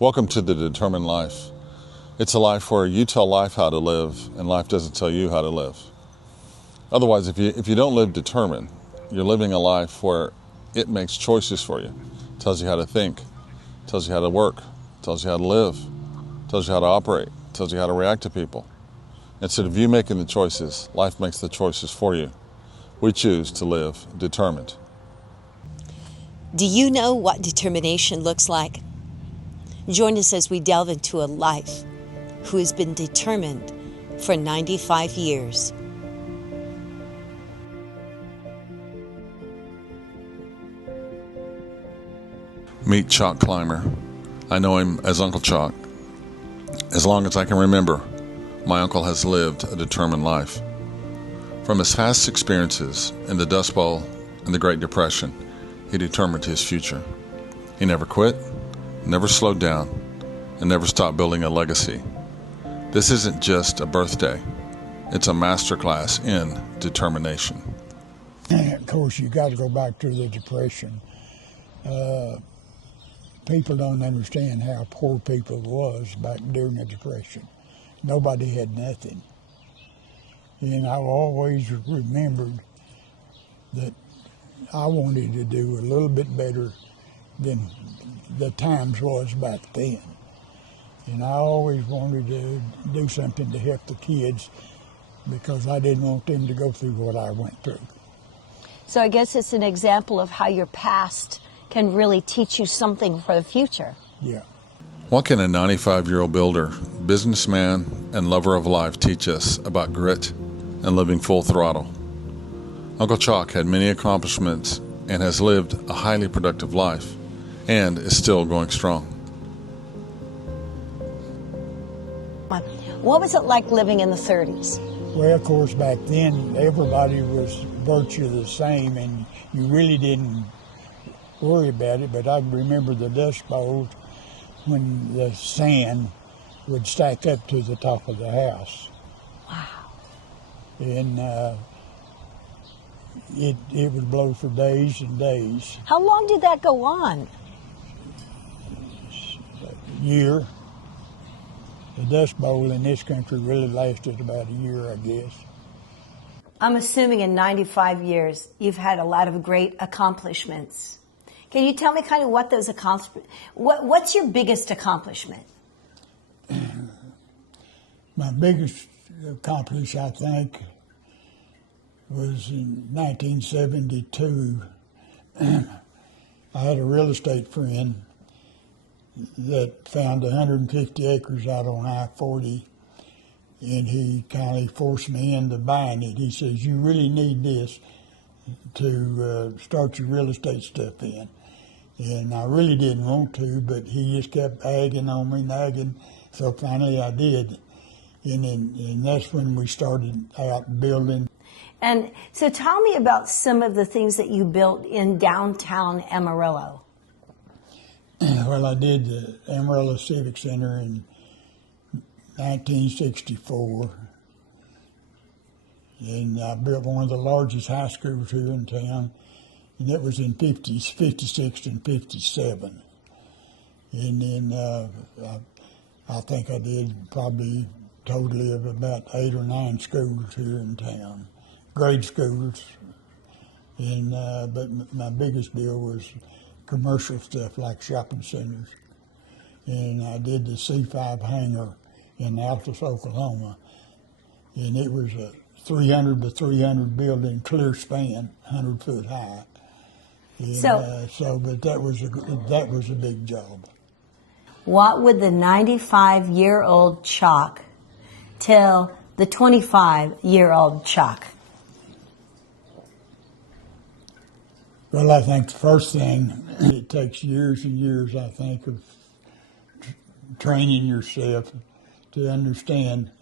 Welcome to the Determined Life. It's a life where you tell life how to live and life doesn't tell you how to live. Otherwise, if you don't live determined, you're living a life where it makes choices for you. Tells you how to think, tells you how to work, tells you how to live, tells you how to operate, tells you how to react to people. Instead of you making the choices, life makes the choices for you. We choose to live determined. Do you know what determination looks like? Join us as we delve into a life who has been determined for 95 years. Meet Chalk Climber. I know him as Uncle Chalk. As long as I can remember, my uncle has lived a determined life. From his past experiences in the Dust Bowl and the Great Depression, he determined his future. He never quit, never slowed down, and never stopped building a legacy. This isn't just a birthday. It's a masterclass in determination. Of course, you got to go back to the Depression. People don't understand how poor people was back during the Depression. Nobody had nothing. And I've always remembered that I wanted to do a little bit better than the times was back then. And I always wanted to do something to help the kids because I didn't want them to go through what I went through. So I guess it's an example of how your past can really teach you something for the future. Yeah. What can a 95-year-old builder, businessman, and lover of life teach us about grit and living full throttle? Uncle Chalk had many accomplishments and has lived a highly productive life and is still going strong. What was it like living in the 30s? Well, of course, back then, everybody was virtually the same, and you really didn't worry about it. But I remember the Dust Bowl when the sand would stack up to the top of the house. Wow. And it would blow for days and days. How long did that go on? A year. The Dust Bowl in this country really lasted about a year, I guess. I'm assuming in 95 years, you've had a lot of great accomplishments. Can you tell me kind of what those accomplishments, what's your biggest accomplishment? My biggest accomplishment, I think, was in 1972. I had a real estate friend that found 150 acres out on I-40, and he kind of forced me into buying it. He says, you really need this to start your real estate stuff in. And I really didn't want to, but he just kept nagging on me, so finally I did. And that's when we started out building. And so tell me about some of the things that you built in downtown Amarillo. Well, I did the Amarillo Civic Center in 1964, and I built one of the largest high schools here in town, and that was in 56 and 57. And then I think I did probably totally of about 8 or 9 schools here in town, grade schools. And but my biggest deal was commercial stuff like shopping centers. And I did the C5 hangar in Altus, Oklahoma. And it was a 300 by 300 building, clear span, 100 foot high. And, but that was a big job. What would the 95-year-old Chalk tell the 25-year-old Chalk? Well, I think the first thing, it takes years and years, I think, of training yourself to understand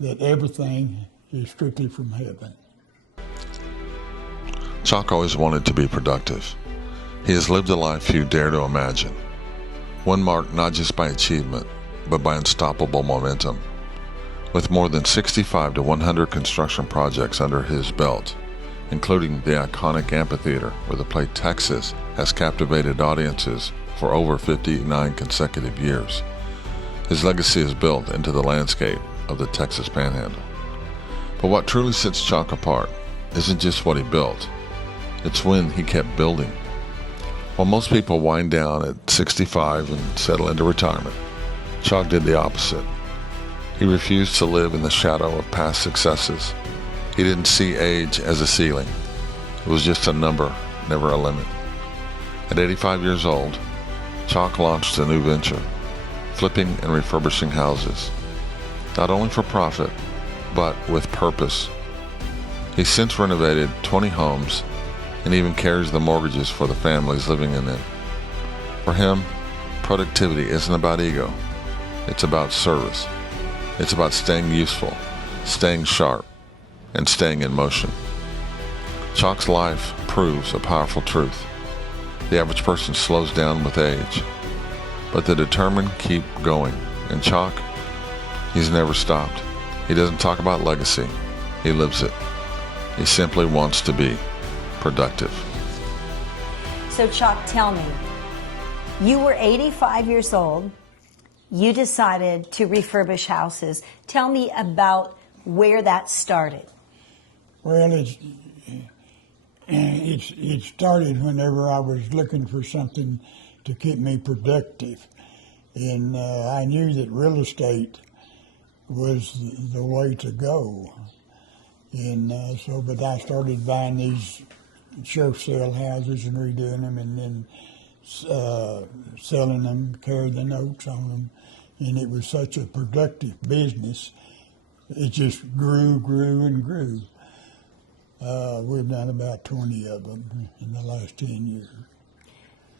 that everything is strictly from heaven. Chalk always wanted to be productive. He has lived a life few dare to imagine. One marked not just by achievement, but by unstoppable momentum. With more than 65 to 100 construction projects under his belt, including the iconic amphitheater where the play Texas has captivated audiences for for over 59 consecutive years. His legacy is built into the landscape of the Texas Panhandle. But what truly sets Chalk apart isn't just what he built, it's when he kept building. While most people wind down at 65 and settle into retirement, Chalk did the opposite. He refused to live in the shadow of past successes. He didn't see age as a ceiling. It was just a number, never a limit. At 85 years old, Chalk launched a new venture, flipping and refurbishing houses, not only for profit, but with purpose. He's since renovated 20 homes and even carries the mortgages for the families living in them. For him, productivity isn't about ego. It's about service. It's about staying useful, staying sharp, and staying in motion. Chalk's life proves a powerful truth. The average person slows down with age, but the determined keep going. And Chalk, he's never stopped. He doesn't talk about legacy. He lives it. He simply wants to be productive. So Chalk, tell me, you were 85 years old. You decided to refurbish houses. Tell me about where that started. Well, it started whenever I was looking for something to keep me productive. And I knew that real estate was the way to go. And but I started buying these sheriff sale houses and redoing them, and then selling them, carried the notes on them. And it was such a productive business. It just grew and grew. We've done about 20 of them in the last 10 years.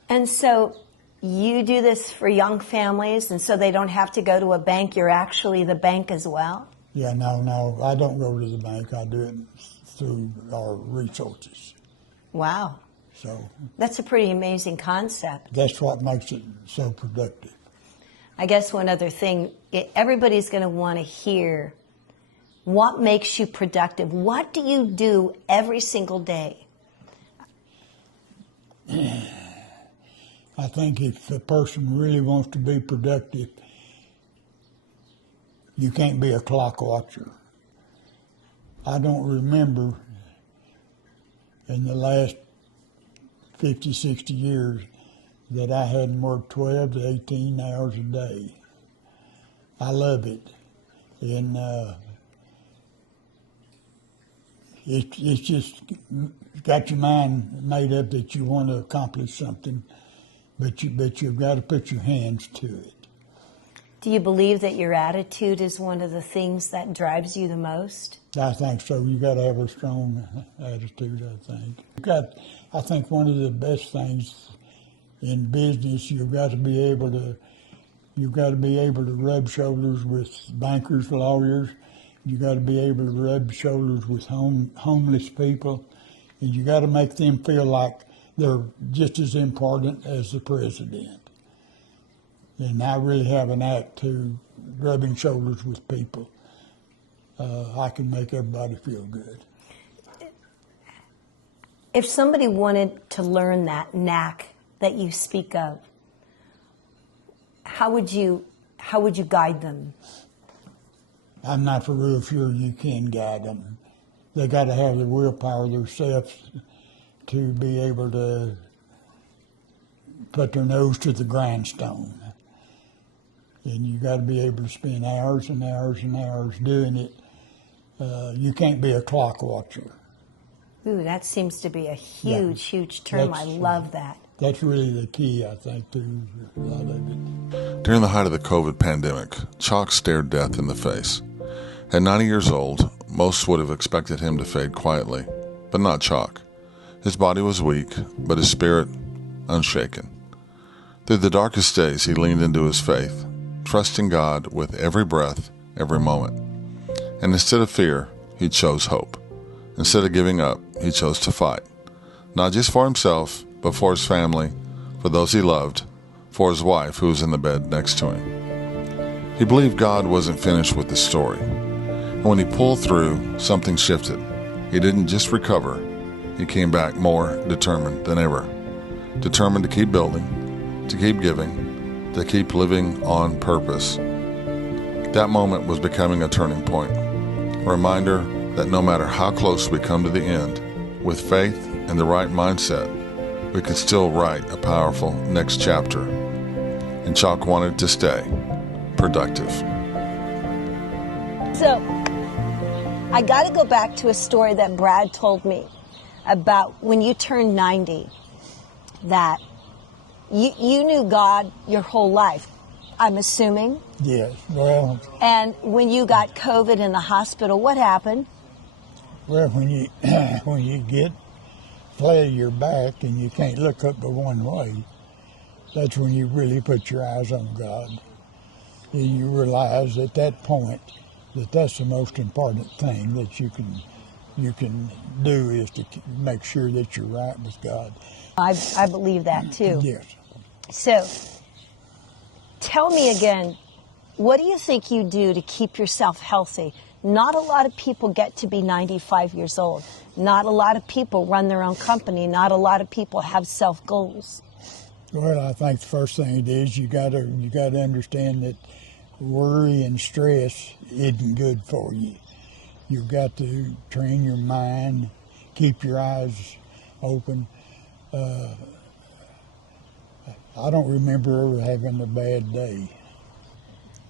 And so you do this for young families, and so they don't have to go to a bank. You're actually the bank as well? Yeah, no, I don't go to the bank. I do it through our resources. Wow. So that's a pretty amazing concept. That's what makes it so productive. I guess one other thing, everybody's going to want to hear what makes you productive. What do you do every single day? I think if a person really wants to be productive, you can't be a clock watcher. I don't remember in the last 50, 60 years that I hadn't worked 12 to 18 hours a day. I love it. And it's just got your mind made up that you want to accomplish something, but you've got to put your hands to it. Do you believe that your attitude is one of the things that drives you the most? I think so. You got to have a strong attitude, I think one of the best things in business, you've got to be able to rub shoulders with bankers, lawyers. You got to be able to rub shoulders with homeless people, and you got to make them feel like they're just as important as the president. And I really have an act to rubbing shoulders with people. I can make everybody feel good. If somebody wanted to learn that knack that you speak of, how would you guide them? I'm not for real sure you can guide them. They got to have the willpower themselves to be able to put their nose to the grindstone. And you got to be able to spend hours and hours and hours doing it. You can't be a clock watcher. Ooh, that seems to be a huge term. I love that. That's really the key, I think, to a lot of it. During the height of the COVID pandemic, Chalk stared death in the face. At 90 years old, most would have expected him to fade quietly, but not Chalk. His body was weak, but his spirit unshaken. Through the darkest days, he leaned into his faith, trusting God with every breath, every moment. And instead of fear, he chose hope. Instead of giving up, he chose to fight. Not just for himself, but for his family, for those he loved, for his wife who was in the bed next to him. He believed God wasn't finished with the story. And when he pulled through, something shifted. He didn't just recover. He came back more determined than ever. Determined to keep building, to keep giving, to keep living on purpose. That moment was becoming a turning point, a reminder that no matter how close we come to the end, with faith and the right mindset, we could still write a powerful next chapter. And Chalk wanted to stay productive. So, I got to go back to a story that Brad told me about when you turned 90, that you knew God your whole life, I'm assuming. Yes, well. And when you got COVID in the hospital, what happened? Well, when you when you get flat on your back and you can't look up but one way, that's when you really put your eyes on God. And you realize at that point that that's the most important thing that you can do, is to make sure that you're right with God. I believe that too. Yes. So, tell me again, what do you think you do to keep yourself healthy? Not a lot of people get to be 95 years old. Not a lot of people run their own company. Not a lot of people have self-goals. Well, I think the first thing it is, you gotta understand that worry and stress isn't good for you. You've got to train your mind, keep your eyes open. I don't remember ever having a bad day.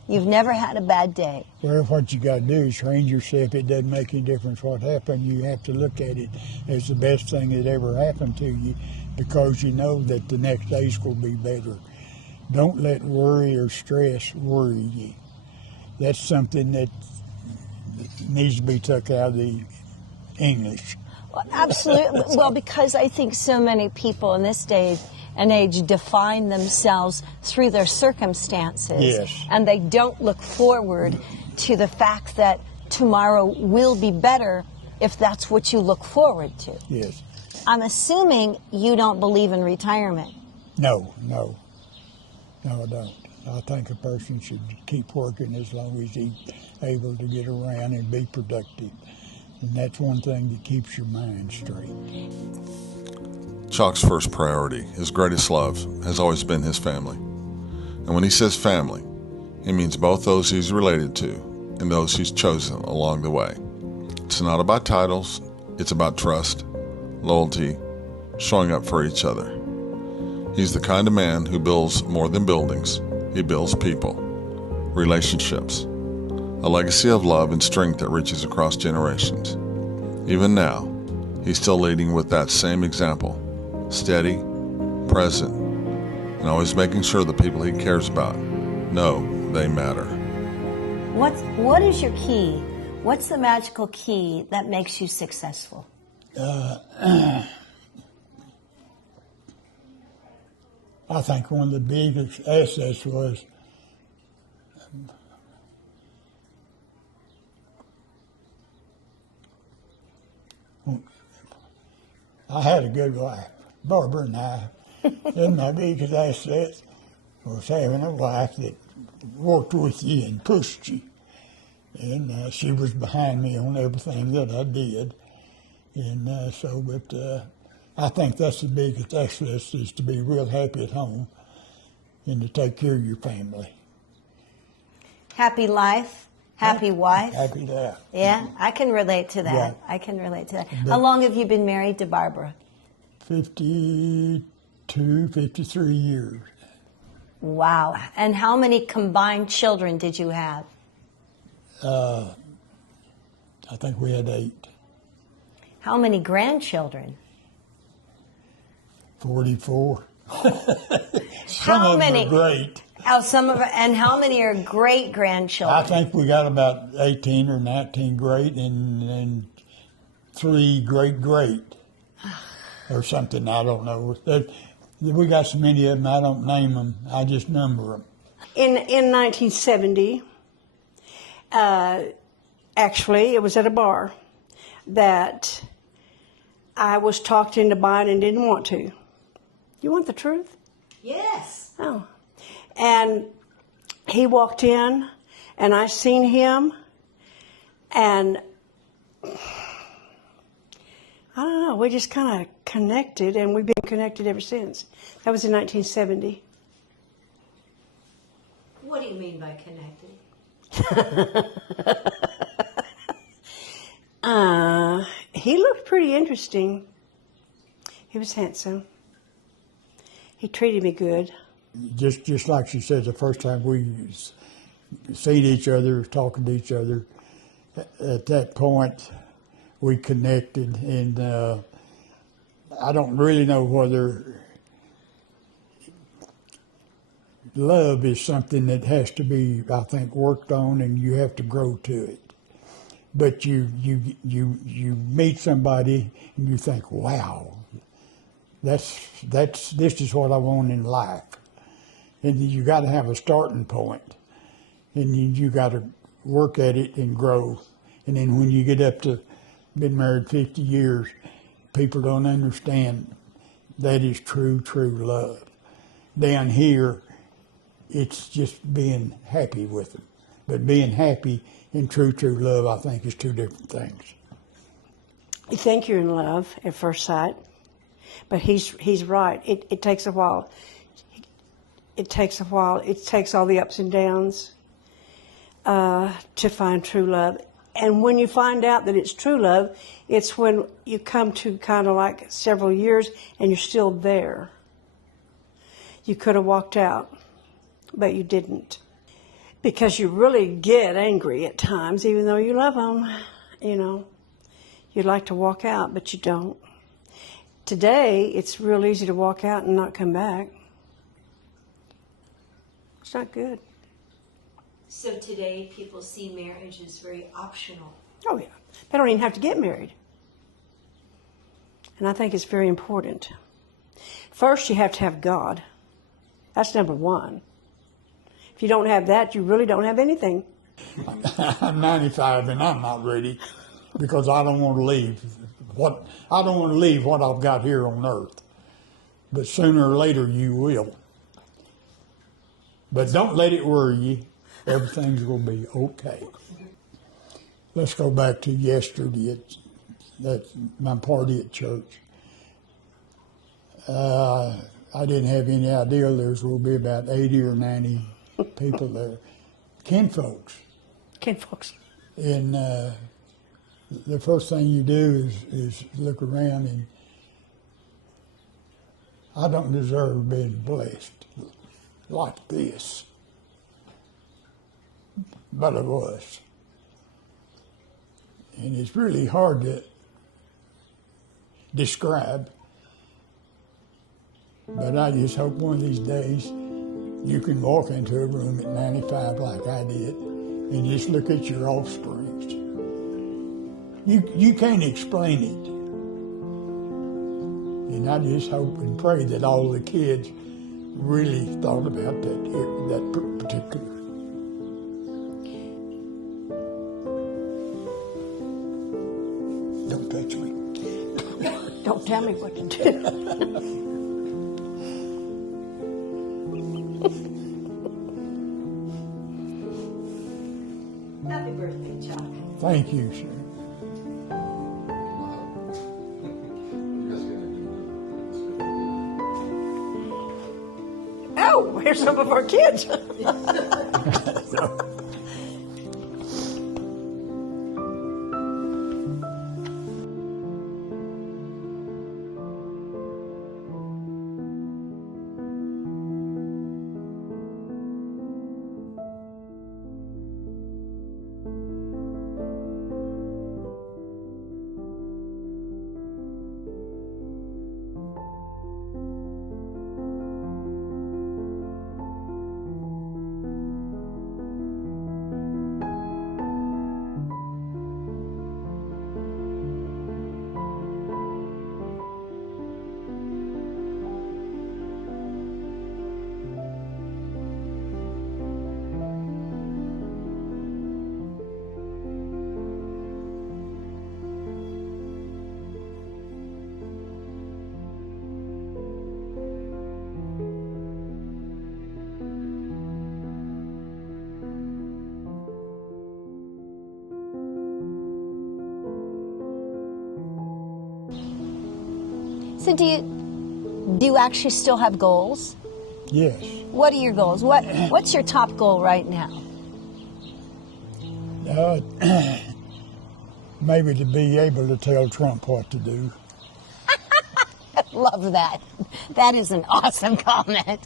You've never had a bad day. Well, what you got to do is train yourself. It doesn't make any difference what happened. You have to look at it as the best thing that ever happened to you, because you know that the next day's going to be better. Don't let worry or stress worry you. That's something that needs to be took out of the English. Well, absolutely. Well, because I think so many people in this day and age define themselves through their circumstances. Yes. And they don't look forward to the fact that tomorrow will be better if that's what you look forward to. Yes. I'm assuming you don't believe in retirement. No, I don't. I think a person should keep working as long as he's able to get around and be productive. And that's one thing that keeps your mind straight. Chalk's first priority, his greatest love, has always been his family. And when he says family, he means both those he's related to and those he's chosen along the way. It's not about titles, it's about trust, loyalty, showing up for each other. He's the kind of man who builds more than buildings. He builds people, relationships, a legacy of love and strength that reaches across generations. Even now, he's still leading with that same example, steady, present, and always making sure the people he cares about know they matter. What is your key? What's the magical key that makes you successful? I think one of the biggest assets was I had a good wife, Barbara and I. And my biggest asset was having a wife that worked with you and pushed you. And she was behind me on everything that I did. And I think that's the biggest asset, is to be real happy at home and to take care of your family. Happy life, happy wife. Happy life. Yeah, I can relate to that. Yeah. I can relate to that. How long have you been married to Barbara? 52, 53 years. Wow. And how many combined children did you have? I think we had 8. How many grandchildren? 44. How many? Them are great. Oh, and how many are great grandchildren? I think we got about 18 or 19 great and 3 great or something. I don't know. We got so many of them, I don't name them. I just number them. In 1970, actually, it was at a bar that I was talked into buying and didn't want to. You want the truth? Yes. Oh. And he walked in, and I seen him, and I don't know, we just kind of connected, and we've been connected ever since. That was in 1970. What do you mean by connected? He looked pretty interesting. He was handsome. He treated me good. Just like she said, the first time we seen each other, talking to each other, at that point we connected, and I don't really know whether love is something that has to be, I think, worked on, and you have to grow to it. But you meet somebody and you think, wow, this is what I want in life. And you got to have a starting point, and you got to work at it and grow. And then when you get up to been married 50 years, people don't understand that is true love. Down here, it's just being happy with them. But being happy and true love, I think, is two different things. You think you're in love at first sight, but he's right. It takes a while. It takes a while. It takes all the ups and downs to find true love. And when you find out that it's true love, it's when you come to kind of like several years and you're still there. You could have walked out, but you didn't. Because you really get angry at times, even though you love them, you know. You'd like to walk out, but you don't. Today, it's real easy to walk out and not come back. It's not good. So today, people see marriage as very optional. Oh, yeah. They don't even have to get married. And I think it's very important. First, you have to have God. That's number one. If you don't have that, you really don't have anything. I'm 95 and I'm not ready because I don't want to leave what I've got here on earth. But sooner or later you will. But don't let it worry you. Everything's going to be okay. Let's go back to yesterday at my party at church. I didn't have any idea there was going to be about 80 or 90 people there, kinfolks. And the first thing you do is look around, and I don't deserve being blessed like this, but I was. And it's really hard to describe, but I just hope one of these days you can walk into a room at 95 like I did and just look at your offsprings. You can't explain it. And I just hope and pray that all the kids really thought about that particular. Don't touch me. Don't tell me what to do. Happy birthday, Chuck. Thank you, sir. Oh, here's some of our kids. So do you actually still have goals? Yes. What are your goals? What's your top goal right now? Maybe to be able to tell Trump what to do. Love that. That is an awesome comment.